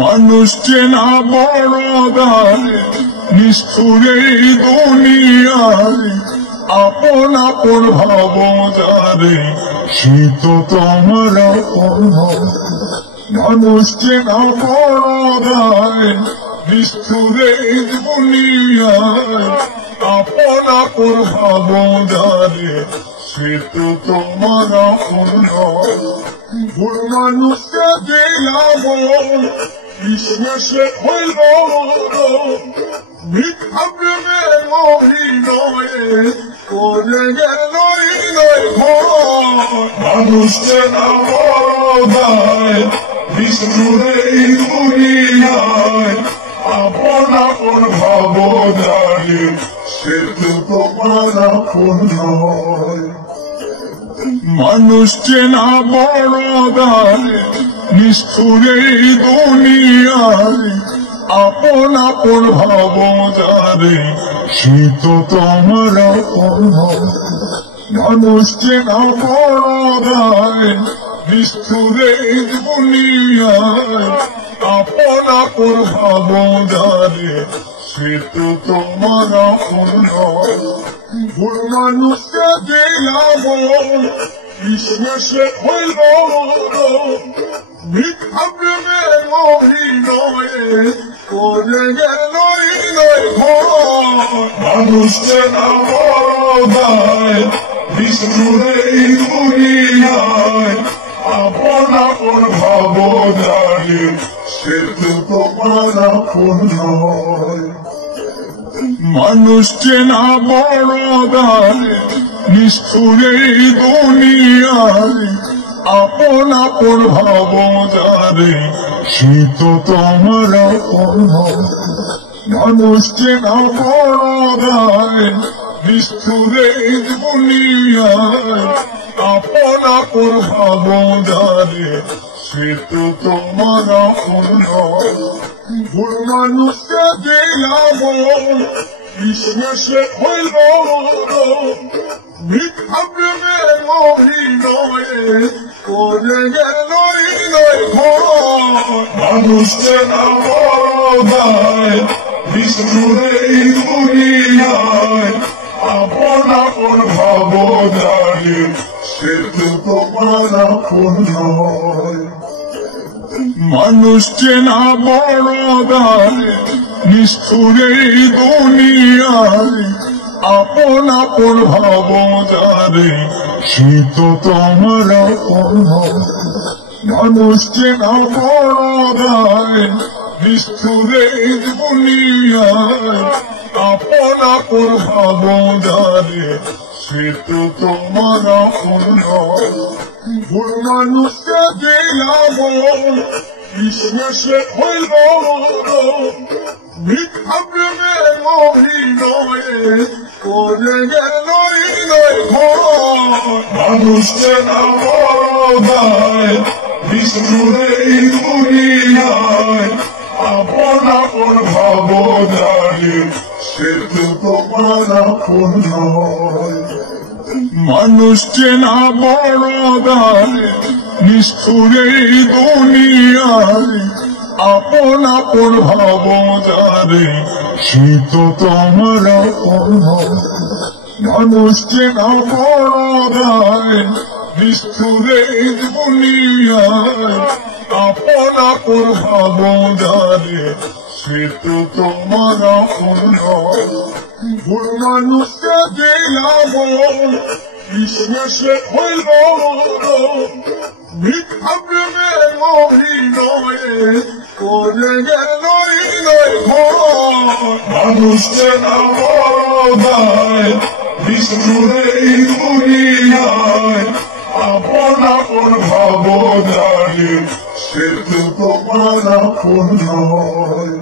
মানুষ চেনা বড় দায়, নিষ্ঠুর এই দুনিয়ায়, আপন আপন ভাব যারে, সে তো তোমার আপন। মানুষ চেনা বড় দায়, নিষ্ঠুর এই দুনিয়ায়, আপন আপন ভাব যারে, সে তো তোমার আপন। ভুল মানুষকে দিলাম বিশ্বাসে হইল, মিথ্যা প্রেমের অভিনয়ে করে গেল মানুষকে না বড় দায়, নিষ্ঠুর এই দুনিয়ায়, আপন আপন ভাব যারে, সে তো তোমার আপন নয়। মানুষ চেনা বড় দায়, নিষ্ঠুর এই দুনিয়ায়, আপন আপন ভাব যারে, সে তো তোমার আপন। মানুষ চেনা বড় দায়, নিষ্ঠুর এই দুনিয়ায়, আপন আপন ভাব যারে, সে তো তোমার আপন। ভুল মানুষকে দিলাম বিশ্বাসে হইল, মিথ্যা প্রেমের অভিনয়ে করে গেল মানুষকে না বড় দায়, নিষ্ঠুর এই দুনিয়ায়, আপন আপন ভাব যারে, সে তো তোমার আপন নয়। মানুষ চেনা বড় দায়, নিষ্ঠুর এই দুনিয়ায়, আপন আপন ভাব যারে, সে তো তোমার আপন। মানুষ চেনা বড় দায়, নিষ্ঠুর এই দুনিয়ায়, আপন আপন ভাব যারে, সে তো তোমার আপন। ভুল মানুষকে দিলাম বিশ্বাসে হইল, মিথ্যা প্রেমের অভিনয়ে করে গেল মানুষকে না বড় দায়, নিষ্ঠুর এই দুনিয়ায়, আপন আপন ভাব যারে, সে তো তোমার আপন নয়। মানুষ চেনা বড় দায়, নিষ্ঠুর এই দুনিয়ায়, আপন আপন ভাব যারে, সে তো তোমার আপন। মানুষ চেনা বড় দায়, নিষ্ঠুর এই দুনিয়ায়, আপন আপন ভাব যারে, সে তো তোমার আপন। ভুল মানুষকে দিলাম বিশ্বাসে হইল, মিথ্যা প্রেমের অভিনয়ে করে গেল মানুষকে না বড় দায়, নিষ্ঠুর এই দুনিয়ায়, আপন আপন ভাব যারে, সে তো তোমার আপন নয়। মানুষ চেনা বড় দায়, নিষ্ঠুর এই দুনিয়ায়, আপন আপন ভাব যারে, সে তো তোমার আপন। মানুষ চেনা বড় দায়, নিষ্ঠুর এই দুনিয়ায়, আপন আপন ভাব যারে, সে তো তোমার আপন। ভুল মানুষকে দিলাম বিশ্বাসে হইল, মিথ্যা প্রেমের অভিনয়ে করে গেল মানুষকে না বড় দায়, নিষ্ঠুর এই দুনিয়ায়, আপন আপন ভাব যারে, সে তো তোমার আপন নয়।